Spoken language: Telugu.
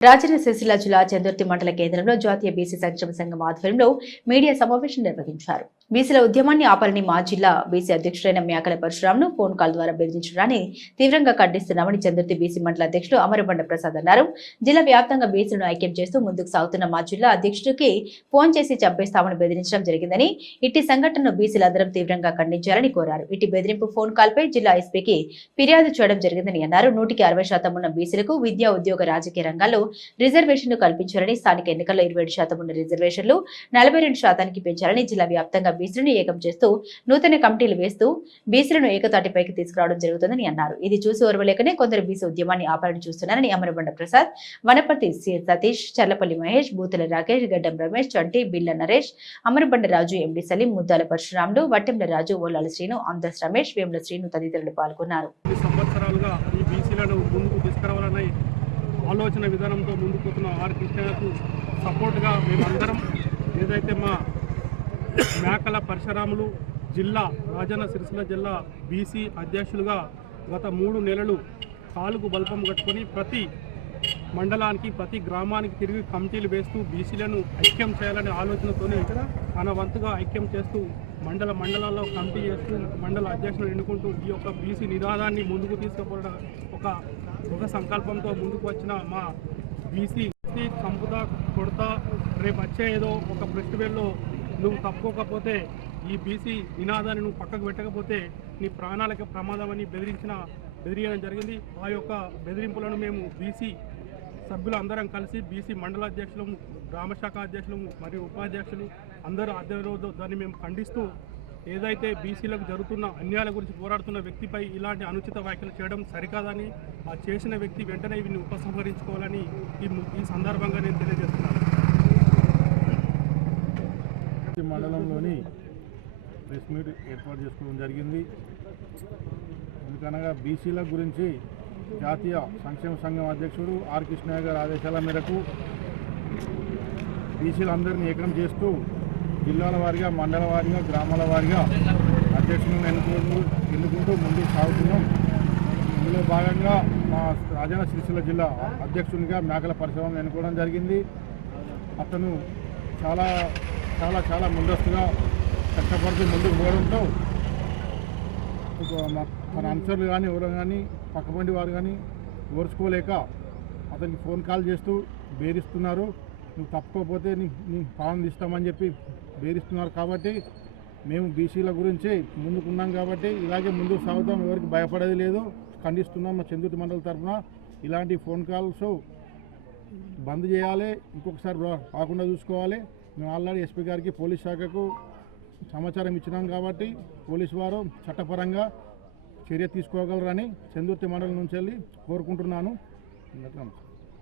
రాజన్న సిరిసిల్ల జిల్లా చందుర్తి మండల కేంద్రంలో జాతీయ బీసీ సంక్షేమ సంఘం ఆధ్వర్యంలో మీడియా సమావేశం నిర్వహించారు. బీసీల ఉద్యమాన్ని ఆపాలని మా జిల్లా బీసీ అధ్యక్షుడైన మేకల పరశురామ్ను ఫోన్ కాల్ ద్వారా బెదిరించడాన్ని తీవ్రంగా ఖండిస్తున్నామని చంద్రతి బీసీ మండల అధ్యక్షుడు అమరబండ ప్రసాద్ అన్నారు. జిల్లా వ్యాప్తంగా బీసీలను ఐక్యం చేస్తూ ముందుకు సాగుతున్న మా జిల్లా అధ్యక్షుడికి ఫోన్ చేసి చంపేస్తామని బెదిరించడం జరిగిందని ఇట్టి సంఘటనను బీసీలందరం తీవ్రంగా ఖండించాలని కోరారు. ఇటు బెదిరింపు ఫోన్ కాల్ పై జిల్లా ఎస్పీకి ఫిర్యాదు చేయడం జరిగిందని అన్నారు. నూటికి అరవై శాతం ఉన్న బీసీలకు విద్యా ఉద్యోగ రాజకీయ రంగాల్లో రిజర్వేషన్లు కల్పించాలని స్థానిక ఎన్నికల్లో ఇరవై శాతం ఉన్న రిజర్వేషన్లు నలభై రెండు శాతానికి పెంచాలని జిల్లా వ్యాప్తంగా బీసీలను ఏకం చేస్తూ నూతన కమిటీలు వేస్తూ బీసీలను ఏకతాటిపైకి తీసుకురావడం జరుగుతుందని అన్నారు. ఇది చూసి ఓర్వలేకనే కొందరు బీసీ ఉద్యమాన్ని ఆపాలని చూస్తున్నారని అమరబండ ప్రసాద్ వనపర్తి సి సతీష్ చర్లపల్లి మహేష్ బూతుల రాకేష్ గడ్డం రమేష్ చంటి బిల్ల నరేష్ అమరబండ రాజు ఎండి సలీం ముద్దాల పరశురాముడు వట్టెంల రాజు ఓలాల శ్రీను అందస్ రమేష్ వేముల శ్రీను తదితరులు పాల్గొన్నారు. ఆలోచన విధానంతో ముందుకు పోతున్న ఆర్ కృష్ణకు సపోర్ట్గా మేమందరం ఏదైతే మా మేకల పరశురాములు జిల్లా రాజన్న సిరిసిల్ల జిల్లా బీసీ అధ్యక్షులుగా గత మూడు నెలలు కాలుకు బల్పం కట్టుకొని ప్రతి మండలానికి ప్రతి గ్రామానికి తిరిగి కమిటీలు వేస్తూ బీసీలను ఐక్యం చేయాలనే ఆలోచనతోనే తన వంతుగా ఐక్యం చేస్తూ మండల మండలాల్లో కమిటీ చేస్తూ మండల అధ్యక్షులను ఎన్నుకుంటూ ఈ యొక్క బీసీ నినాదాన్ని ముందుకు తీసుకుపోవడం ఒక ఒక సంకల్పంతో ముందుకు వచ్చిన మా బీసీ. చంపుతా కొడతా రేపు వచ్చే ఏదో ఒక ఫెస్టివల్లో నువ్వు తప్పుకోకపోతే ఈ బీసీ నినాదాన్ని నువ్వు పక్కకు పెట్టకపోతే నీ ప్రాణాలకి ప్రమాదం అని బెదిరించిన బెదిరియడం జరిగింది. ఆ యొక్క బెదిరింపులను మేము బీసీ సభ్యులు అందరం కలిసి బీసీ మండల అధ్యక్షులు గ్రామశాఖ అధ్యక్షులు మరియు ఉపాధ్యక్షులు అందరూ ఆధ్వర్యంలో దాన్ని మేము ఖండిస్తూ ఏదైతే బీసీలకు జరుగుతున్న అన్యాయాల గురించి పోరాడుతున్న వ్యక్తిపై ఇలాంటి అనుచిత వ్యాఖ్యలు చేయడం సరికాదని ఆ చేసిన వ్యక్తి వెంటనే వీటిని ఉపసంహరించుకోవాలని ఈ సందర్భంగా నేను తెలియజేస్తున్నాను ఈ మండలంలోని ప్రెస్ మీట్ ఏర్పాటు చేసుకోవడం జరిగింది. ఎందుకనగా బీసీల గురించి జాతీయ సంక్షేమ సంఘం అధ్యక్షుడు ఆర్ కృష్ణయ్య గారి ఆదేశాల మేరకు బీసీలందరినీ ఏకం చేస్తూ జిల్లాల వారీగా మండల వారీగా గ్రామాల వారీగా అధ్యక్షులను ఎన్నుకుంటూ ఎన్నుకుంటూ ముందుకు సాగుతున్నాం. ఇందులో భాగంగా మా రాజన్న సిరిసిల్ల జిల్లా అధ్యక్షునిగా మేకల పరిశ్రమను ఎన్నుకోవడం జరిగింది. అతను చాలా చాలా చాలా ముందస్తుగా కష్టపడుతూ ముందుకు పోవడంతో మన అనుచరులు కానీ ఎవరు కానీ పక్కబండి వారు కానీ ఓర్చుకోలేక అతనికి ఫోన్ కాల్ చేస్తూ బేరిస్తున్నారు నువ్వు తప్పుకోకపోతే నీ నీ పాలన ఇస్తామని చెప్పి బేరిస్తున్నారు కాబట్టి మేము బీసీల గురించి ముందుకున్నాం కాబట్టి ఇలాగే ముందుకు సాగుతాం. ఎవరికి భయపడేది లేదు. ఖండిస్తున్నాం మా చంద్రుతి మండలి తరఫున ఇలాంటి ఫోన్ కాల్స్ బంద్ చేయాలి ఇంకొకసారి రాకుండా చూసుకోవాలి. మేము ఆల్రెడీ ఎస్పీ గారికి పోలీస్ శాఖకు సమాచారం ఇచ్చినాం కాబట్టి పోలీసు వారు చట్టపరంగా చర్య తీసుకోగలరని చందుర్తి మండలం నుంచి వెళ్ళి కోరుకుంటున్నాను.